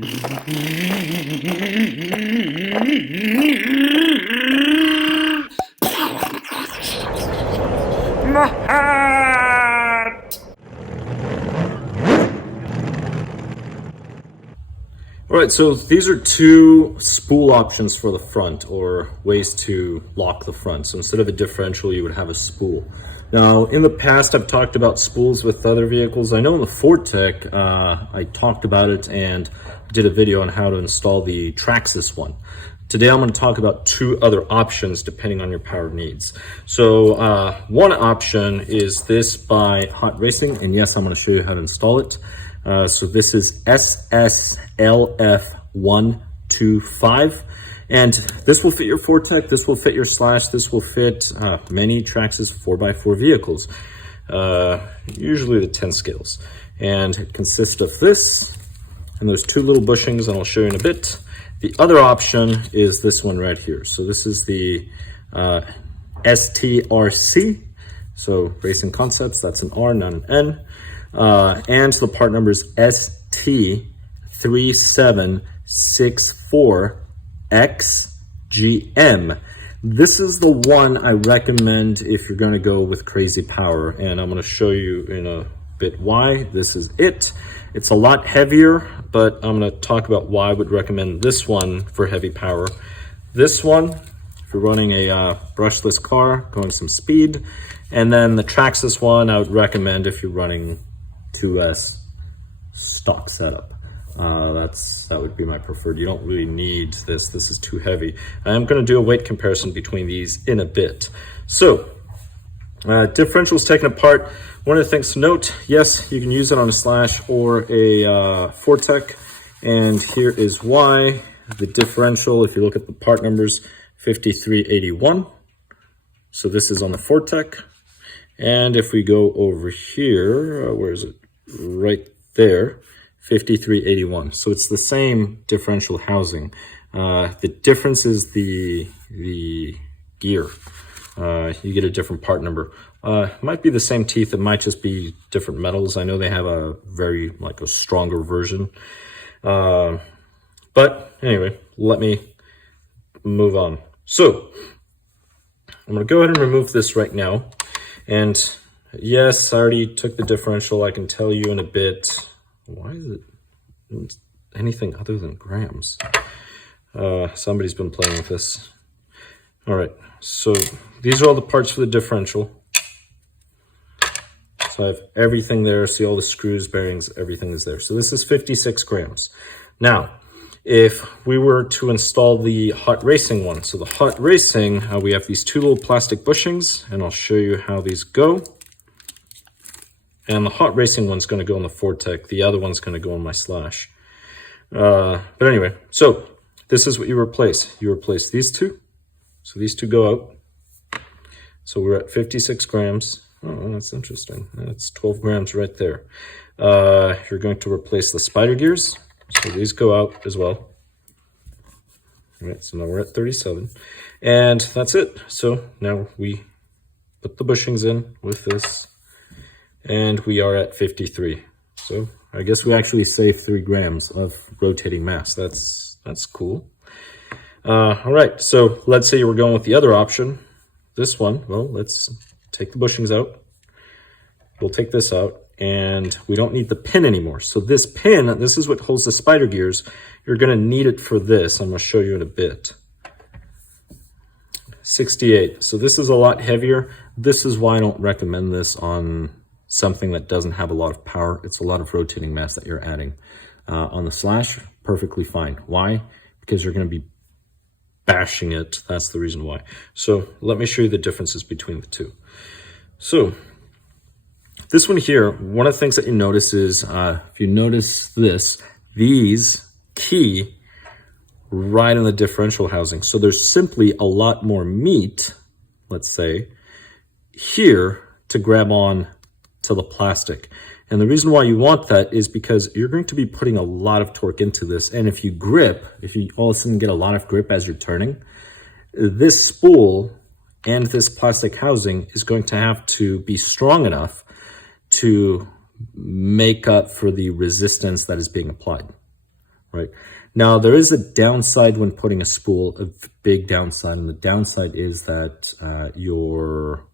Alright, so these are two spool options for the front, or ways to lock the front. So instead of a differential, you would have a spool. Now, in the past, I've talked about spools with other vehicles. I know in the Fortec, I talked about it and did a video on how to install the Traxxas one. Today, I'm going to talk about two other options depending on your power needs. So one option is this by Hot Racing, and yes, I'm going to show you how to install it. So this is SSLF125, and this will fit your Fortec, this will fit your Slash, this will fit many Traxxas 4x4 vehicles, usually the 10 scales. And it consists of this, and those two little bushings, and I'll show you in a bit. The other option is this one right here. So this is the STRC, so Racing Concepts, that's an R, not an N. And the part number is ST3764XGM. This is the one I recommend if you're going to go with crazy power, and I'm going to show you in a bit why. This is it. It's a lot heavier, but I'm going to talk about why I would recommend this one for heavy power. This one, if you're running a brushless car, going some speed, and then the Traxxas one I would recommend if you're running 2S stock setup. That would be my preferred. You don't really need this. This is too heavy. I'm going to do a weight comparison between these in a bit. So, differentials taken apart. One of the things to note, yes, you can use it on a Slash or a Fortec, and here is why. The differential, if you look at the part numbers, 5381. So this is on the Fortec. And if we go over here, where is it? Right there, 5381. So it's the same differential housing. The difference is the gear. You get a different part number. It might be the same teeth. It might just be different metals. I know they have a very, like a stronger version. But anyway, let me move on. So I'm going to go ahead and remove this right now. And yes, I already took the differential. I can tell you in a bit. Why is it anything other than grams? Somebody's been playing with this. All right, so these are all the parts for the differential. So I have everything there. See all the screws, bearings, everything is there. So this is 56 grams. Now, if we were to install the Hot Racing one, so the Hot Racing, we have these two little plastic bushings, and I'll show you how these go. And the Hot Racing one's going to go on the Fortec. The other one's going to go on my Slash. But anyway, so this is what you replace. You replace these two. So these two go out. So we're at 56 grams. Oh, that's interesting. That's 12 grams right there. You're going to replace the spider gears. So these go out as well. All right, so now we're at 37. And that's it. So now we put the bushings in with this. And we are at 53. So I guess we actually saved 3 grams of rotating mass. That's cool. All right, so let's say you were going with the other option. This one, well, let's take the bushings out. We'll take this out, and we don't need the pin anymore. So this pin, this is what holds the spider gears. You're going to need it for this. I'm going to show you in a bit. 68. So this is a lot heavier. This is why I don't recommend this on something that doesn't have a lot of power. It's a lot of rotating mass that you're adding. On the Slash, perfectly fine. Why? Because you're going to be bashing it. That's the reason why. So let me show you the differences between the two. So this one here, one of the things that you notice is, if you notice this, these key right in the differential housing. So there's simply a lot more meat, let's say, here to grab on to the plastic. And the reason why you want that is because you're going to be putting a lot of torque into this. And if you grip, if you all of a sudden get a lot of grip as you're turning, this spool and this plastic housing is going to have to be strong enough to make up for the resistance that is being applied. right? Now, there is a downside when putting a spool, a big downside, and the downside is that your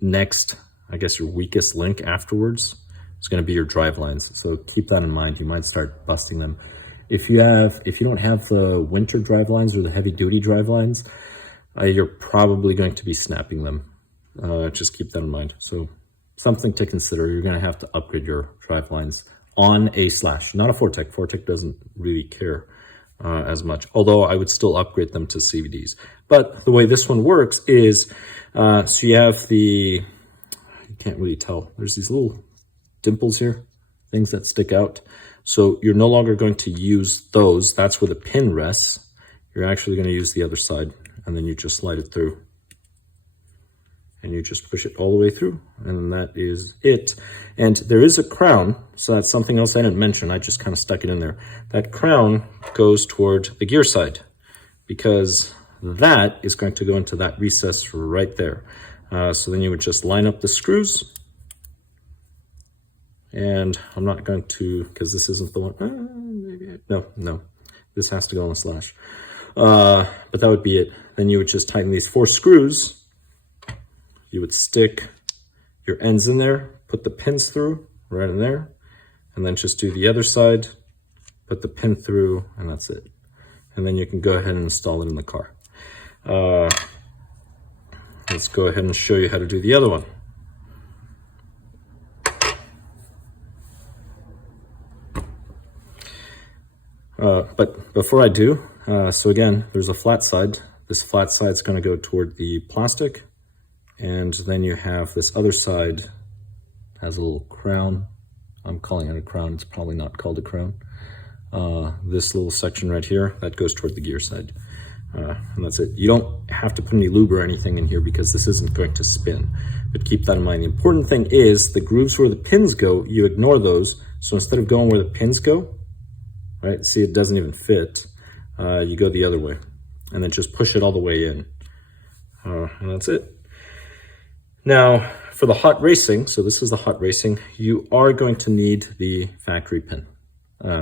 next, I guess your weakest link afterwards is going to be your drive lines. So keep that in mind. You might start busting them. If you don't have the winter drive lines or the heavy duty drive lines, you're probably going to be snapping them. Just keep that in mind. So something to consider. You're going to have to upgrade your drive lines on a Slash, not a Fortec. Fortec doesn't really care as much, although I would still upgrade them to CVDs. But the way this one works is, so you have you can't really tell. There's these little dimples here, things that stick out. So you're no longer going to use those. That's where the pin rests. You're actually going to use the other side, and then you just slide it through. And you just push it all the way through, and that is it. And there is a crown, so that's something else I didn't mention. I just kind of stuck it in there. That crown goes toward the gear side, because that is going to go into that recess right there. So then you would just line up the screws. And I'm not going to, because this isn't the one. No, this has to go on the Slash. But that would be it. Then you would just tighten these 4 screws. You would stick your ends in there, put the pins through right in there, and then just do the other side, put the pin through, and that's it. And then you can go ahead and install it in the car. Let's go ahead and show you how to do the other one. But before I do, so again, there's a flat side. This flat side is going to go toward the plastic. And then you have this other side, has a little crown. I'm calling it a crown. It's probably not called a crown. This little section right here, that goes toward the gear side. And that's it. You don't have to put any lube or anything in here because this isn't going to spin. But keep that in mind. The important thing is the grooves where the pins go, you ignore those. So instead of going where the pins go, right, see it doesn't even fit, you go the other way. And then just push it all the way in. And that's it. Now, for the hot racing, so this is the hot racing, you are going to need the factory pin.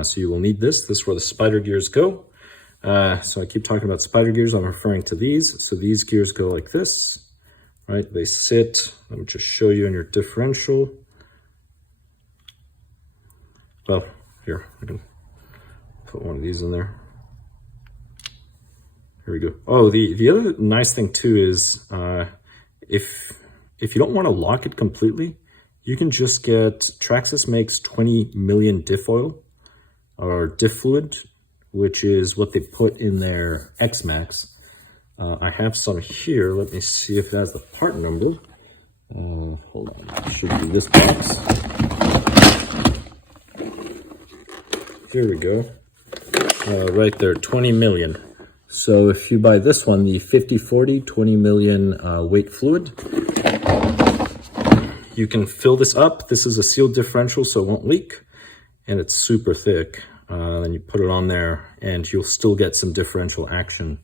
So you will need this. This is where the spider gears go. So I keep talking about spider gears. I'm referring to these. So these gears go like this, right? They sit. Let me just show you in your differential. Well, here, I can put one of these in there. Here we go. Oh, the other nice thing too is if you don't want to lock it completely, you can just get, Traxxas makes 20 million diff oil or diff fluid, which is what they put in their X-Max. I have some here. Let me see if it has the part number. Hold on, it should be this box. Here we go. Right there, 20 million. So if you buy this one, the 5040 20 million weight fluid, you can fill this up. This is a sealed differential, so it won't leak, and it's super thick. Then you put it on there, and you'll still get some differential action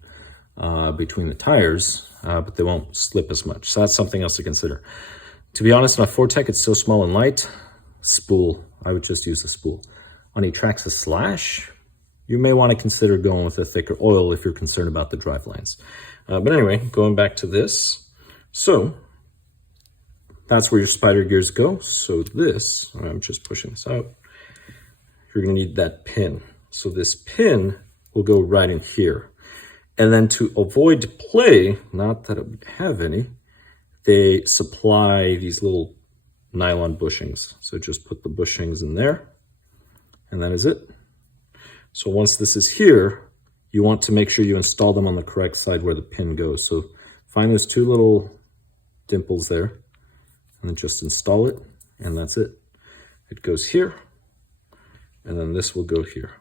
between the tires, but they won't slip as much. So that's something else to consider. To be honest, on a Fortec, it's so small and light. Spool, I would just use a spool. On a Traxxas Slash, you may want to consider going with a thicker oil if you're concerned about the drive lines. But anyway, going back to this. So that's where your spider gears go. So this, I'm just pushing this out. You're going to need that pin. So this pin will go right in here. And then to avoid play, not that it would have any, they supply these little nylon bushings. So just put the bushings in there, and that is it. So once this is here, you want to make sure you install them on the correct side where the pin goes. So find those 2 little dimples there, and then just install it, and that's it. It goes here, and then this will go here.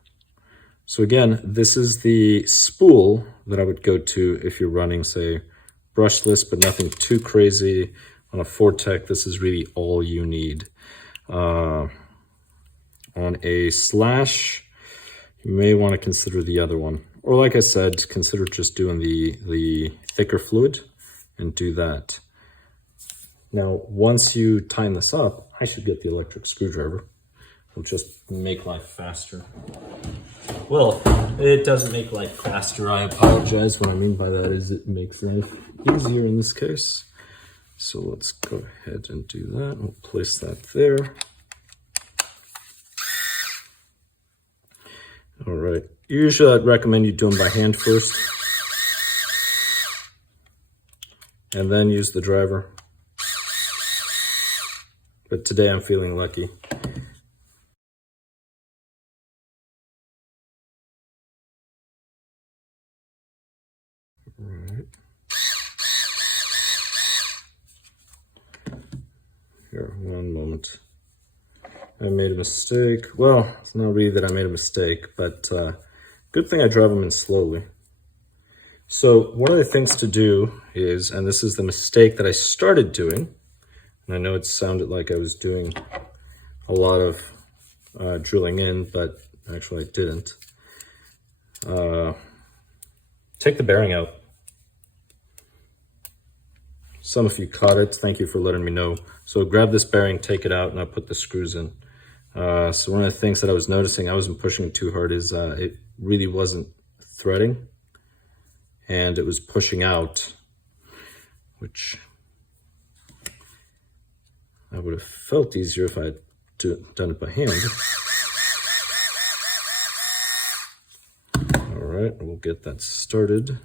So again, this is the spool that I would go to if you're running, say, brushless, but nothing too crazy. On a Fortec, this is really all you need. On a Slash, you may want to consider the other one. Or like I said, consider just doing the thicker fluid and do that. Now, once you tighten this up, I should get the electric screwdriver. It'll just make life faster. Well, it doesn't make life faster. I apologize. What I mean by that is it makes life easier in this case. So let's go ahead and do that. We'll place that there. All right. Usually I'd recommend you do them by hand first, and then use the driver. But today I'm feeling lucky. All right. Here, one moment. I made a mistake. Well, it's not really that I made a mistake, but good thing I drive them in slowly. So one of the things to do is, and this is the mistake that I started doing, and I know it sounded like I was doing a lot of drilling in, but actually I didn't. Take the bearing out. Some of you caught it. Thank you for letting me know. So grab this bearing, take it out, and I'll put the screws in. So one of the things that I was noticing, I wasn't pushing it too hard, is it really wasn't threading, and it was pushing out, which I would have felt easier if I had done it by hand. All right, we'll get that started.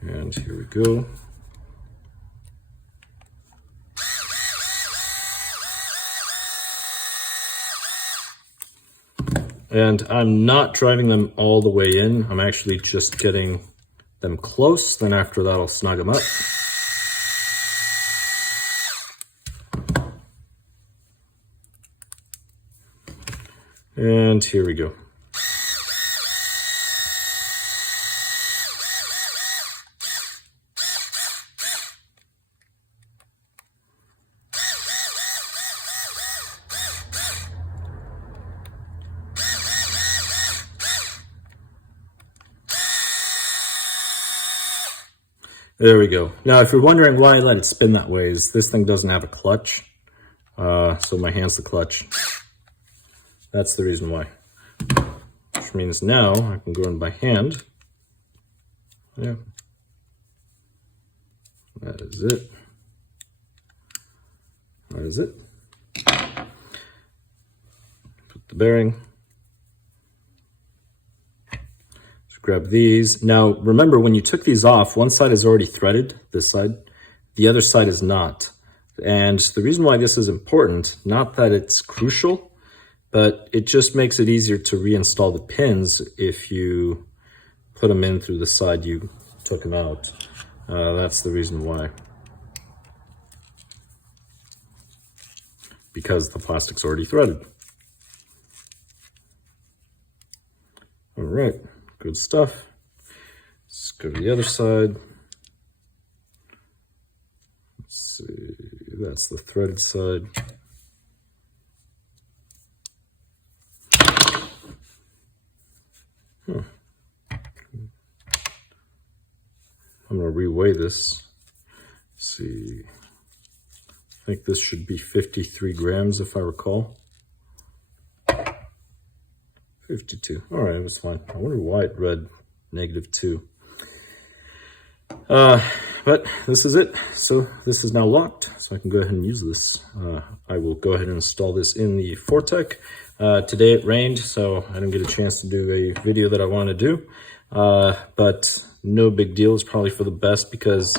And here we go. And I'm not driving them all the way in. I'm actually just getting them close. Then after that, I'll snug them up. And here we go. There we go. Now, if you're wondering why I let it spin that way, is this thing doesn't have a clutch. So my hand's the clutch. That's the reason why. Which means now I can go in by hand. Yeah. That is it. That is it. Put the bearing. Grab these. Now, remember, when you took these off, one side is already threaded, this side. The other side is not. And the reason why this is important, not that it's crucial, but it just makes it easier to reinstall the pins if you put them in through the side you took them out. That's the reason why. Because the plastic's already threaded. All right. Good stuff. Let's go to the other side. Let's see, that's the threaded side. Huh. I'm going to reweigh this. Let's see. I think this should be 53 grams if I recall. 52. All right, it was fine. I wonder why it read -2. But this is it. So this is now locked, so I can go ahead and use this. I will go ahead and install this in the Fortec. Today it rained, so I didn't get a chance to do a video that I want to do. But no big deal. It's probably for the best, because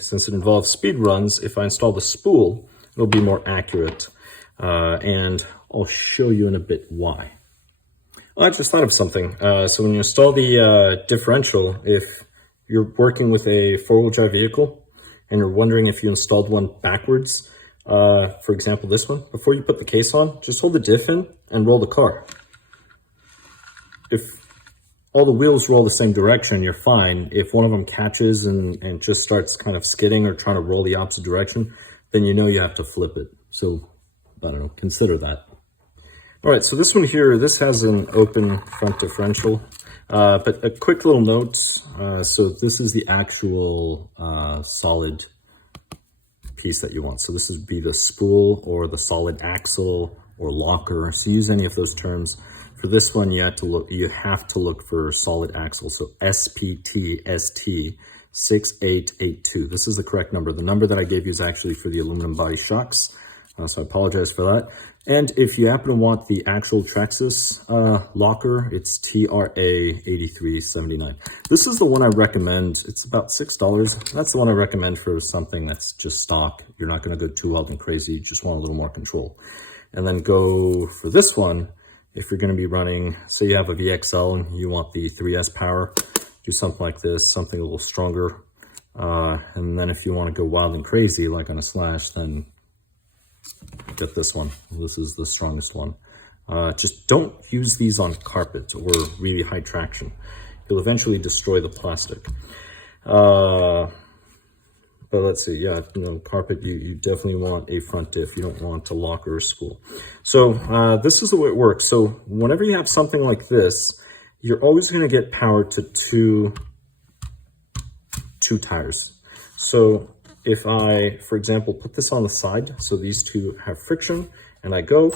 since it involves speed runs, if I install the spool, it'll be more accurate. And I'll show you in a bit why. Well, I just thought of something. So when you install the differential, if you're working with a four-wheel drive vehicle and you're wondering if you installed one backwards, for example, this one, before you put the case on, just hold the diff in and roll the car. If all the wheels roll the same direction, you're fine. If one of them catches and just starts kind of skidding or trying to roll the opposite direction, then you know you have to flip it. So, I don't know, consider that. All right, so this one here, this has an open front differential, but a quick little note. So this is the actual solid piece that you want. So this would be the spool or the solid axle or locker. So use any of those terms. For this one, you have to look for solid axle. So SPTST6882. This is the correct number. The number that I gave you is actually for the aluminum body shocks. So I apologize for that. And if you happen to want the actual Traxxas locker, it's TRA8379. This is the one I recommend. It's about $6. That's the one I recommend for something that's just stock. You're not going to go too wild and crazy. You just want a little more control. And then go for this one. If you're going to be running, say you have a VXL and you want the 3S power, do something like this, something a little stronger. And then if you want to go wild and crazy, like on a Slash, then get this one. This is the strongest one. Just don't use these on carpet or really high traction. You'll eventually destroy the plastic. But let's see, yeah, carpet, you definitely want a front diff. You don't want a locker or spool. So this is the way it works. So whenever you have something like this, you're always going to get power to two tires. So if I, for example, put this on the side, so these two have friction, and I go,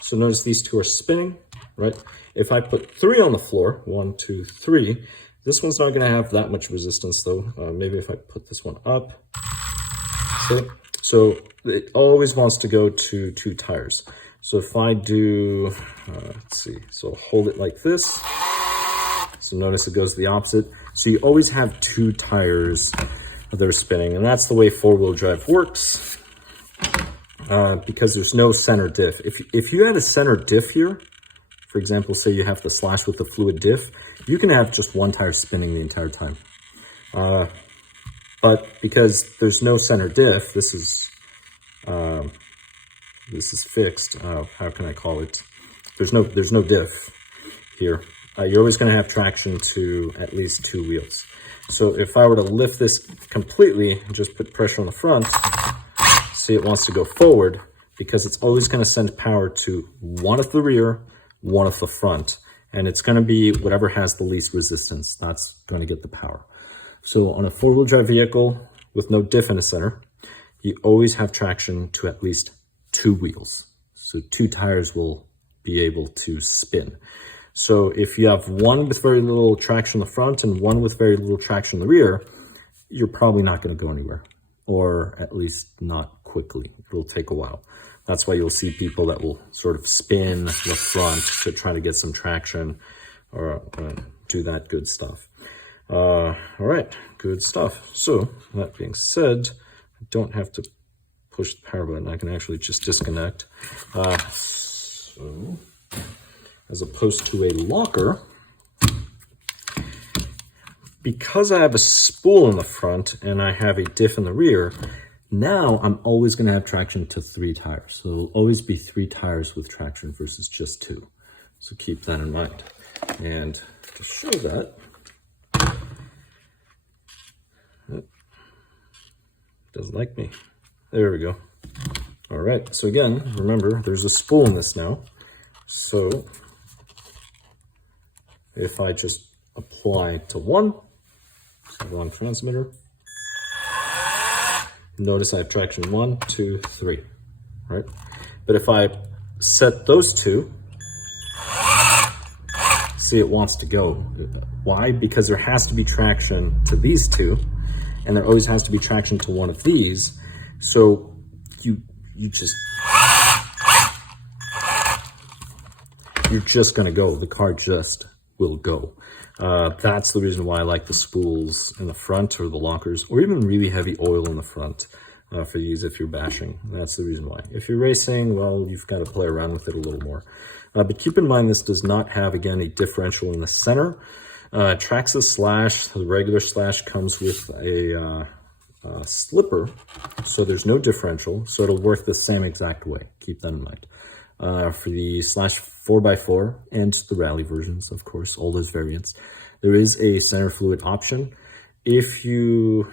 so notice these two are spinning, right? If I put 3 on the floor, 1, 2, 3, this one's not going to have that much resistance though. Maybe if I put this one up. So it always wants to go to 2 tires. So if I do, let's see, so hold it like this. So notice it goes the opposite. So you always have 2 tires that are spinning, and that's the way 4-wheel drive works. Because there's no center diff. If you had a center diff here, for example, say you have to slash with the fluid diff, you can have just 1 tire spinning the entire time. But because there's no center diff, this is fixed. How can I call it? There's no diff here. You're always going to have traction to at least 2 wheels. So if I were to lift this completely and just put pressure on the front, see, it wants to go forward because it's always going to send power to one of the rear, one of the front, and it's going to be whatever has the least resistance. That's going to get the power. So on a 4-wheel drive vehicle with no diff in the center, you always have traction to at least 2 wheels. So 2 tires will be able to spin. So if you have one with very little traction in the front and one with very little traction in the rear, you're probably not going to go anywhere, or at least not quickly. It'll take a while. That's why you'll see people that will sort of spin the front to try to get some traction or do that good stuff. All right, good stuff. So that being said, I don't have to push the power button. I can actually just disconnect. So as opposed to a locker, because I have a spool in the front and I have a diff in the rear, now I'm always going to have traction to 3 tires. So it'll always be 3 tires with traction versus just 2. So keep that in mind. And to show that, it doesn't like me. There we go. All right. So again, remember, there's a spool in this now. So if I just apply to 1, wrong transmitter, notice I have traction 1, 2, 3, right? But if I set those 2, see, it wants to go. Why? Because there has to be traction to these 2, and there always has to be traction to one of these. So you're just gonna go. The car just will go. That's the reason why I like the spools in the front, or the lockers, or even really heavy oil in the front for these if you're bashing. That's the reason why. If you're racing, well, you've got to play around with it a little more. But keep in mind, this does not have, again, a differential in the center. Traxxas Slash, the regular Slash, comes with a slipper, so there's no differential, so it'll work the same exact way. Keep that in mind. For the Slash 4x4 and the rally versions, of course, all those variants, there is a center fluid option. If you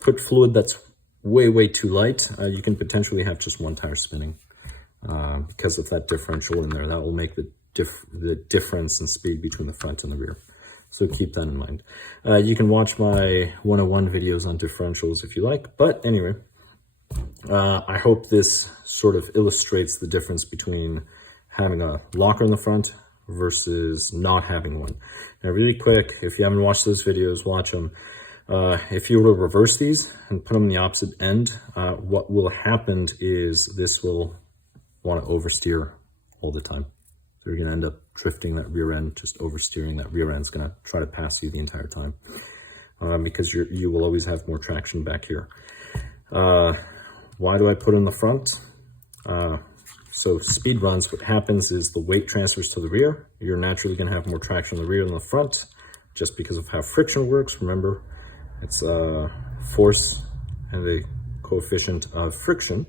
put fluid that's way too light, you can potentially have just 1 tire spinning because of that differential in there. That will make the difference in speed between the front and the rear. So keep that in mind. You can watch my 101 videos on differentials if you like. But anyway, I hope this sort of illustrates the difference between having a locker in the front versus not having one. Now really quick, if you haven't watched those videos, watch them. If you were to reverse these and put them in the opposite end, what will happen is this will want to oversteer all the time. So you're going to end up drifting that rear end, just oversteering. That rear end's going to try to pass you the entire time because you will always have more traction back here. Why do I put in the front? So speed runs, what happens is the weight transfers to the rear. You're naturally going to have more traction in the rear than the front just because of how friction works. Remember, it's force and the coefficient of friction.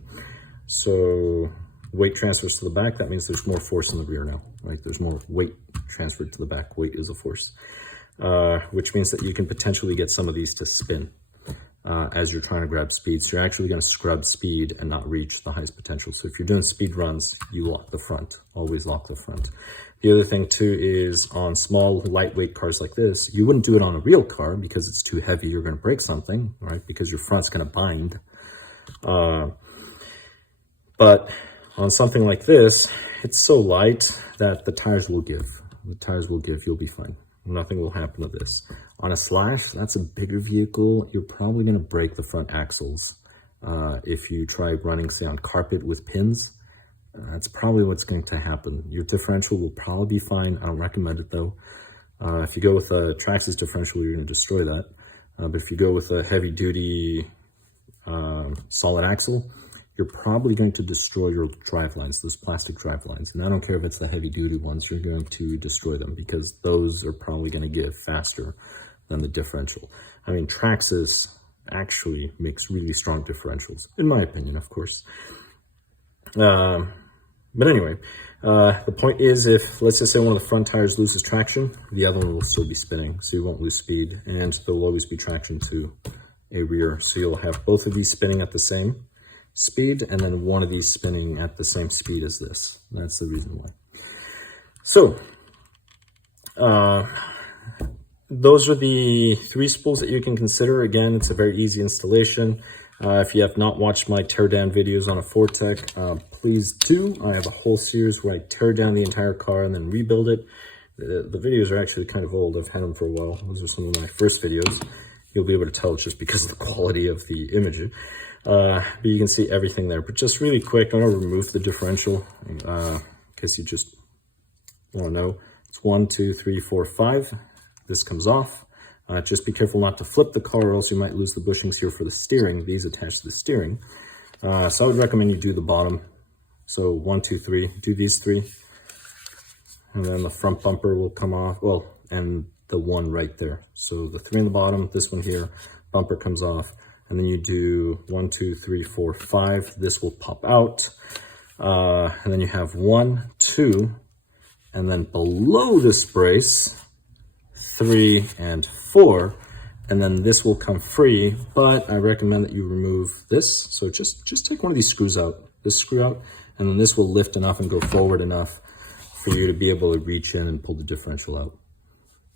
So weight transfers to the back. That means there's more force in the rear now, right? There's more weight transferred to the back. Weight is a force, which means that you can potentially get some of these to spin as you're trying to grab speed. So you're actually going to scrub speed and not reach the highest potential. So if you're doing speed runs, you lock the front. Always lock the front. The other thing too is on small, lightweight cars like this, you wouldn't do it on a real car because it's too heavy. You're going to break something, right? Because your front's going to bind. But on something like this, it's so light that the tires will give. The tires will give. You'll be fine. Nothing will happen to this. On a Slash, that's a bigger vehicle. You're probably going to break the front axles. If you try running, say, on carpet with pins, that's probably what's going to happen. Your differential will probably be fine. I don't recommend it, though. If you go with a Traxxas differential, you're going to destroy that. But if you go with a heavy-duty solid axle, you're probably going to destroy your drive lines, those plastic drive lines. And I don't care if it's the heavy-duty ones, you're going to destroy them because those are probably going to give faster than the differential. I mean, Traxxas actually makes really strong differentials, in my opinion, of course. But anyway, the point is if, let's just say one of the front tires loses traction, the other one will still be spinning, so you won't lose speed, and there will always be traction to a rear. So you'll have both of these spinning at the same speed, and then one of these spinning at the same speed as this. That's the reason why. So, those are the 3 spools that you can consider. Again, it's a very easy installation. If you have not watched my teardown videos on a Fortec, please do. I have a whole series where I tear down the entire car and then rebuild it. The videos are actually kind of old. I've had them for a while. Those are some of my first videos. You'll be able to tell it's just because of the quality of the image. But you can see everything there. But just really quick, I'm going to remove the differential in case you just want to know. It's 1, 2, 3, 4, 5. This comes off. Just be careful not to flip the car or else you might lose the bushings here for the steering. These attach to the steering. So I would recommend you do the bottom. So 1, 2, 3. Do these 3. And then the front bumper will come off. Well, and the one right there. So the 3 in the bottom, this one here, bumper comes off. And then you do 1, 2, 3, 4, 5. This will pop out. And then you have 1, 2, and then below this brace, 3 and 4. And then this will come free, but I recommend that you remove this. So just take one of these screws out, this screw out, and then this will lift enough and go forward enough for you to be able to reach in and pull the differential out.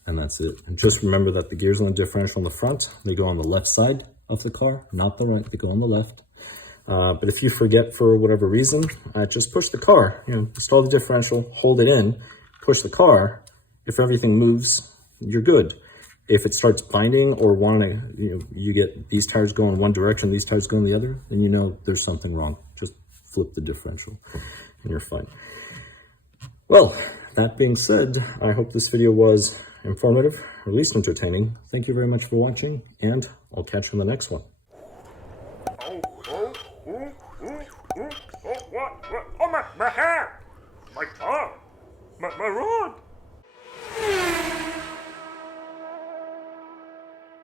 And that's it. And just remember that the gears on the differential on the front, they go on the left side of the car, not the right, they go on the left. But if you forget for whatever reason, just push the car, install the differential, hold it in, push the car. If everything moves, you're good. If it starts binding or you get these tires go in one direction, these tires go in the other, then you know there's something wrong. Just flip the differential and you're fine. Well, that being said, I hope this video was informative, or at least entertaining. Thank you very much for watching, and I'll catch you in the next one. Oh, my hair! My arm! My rod!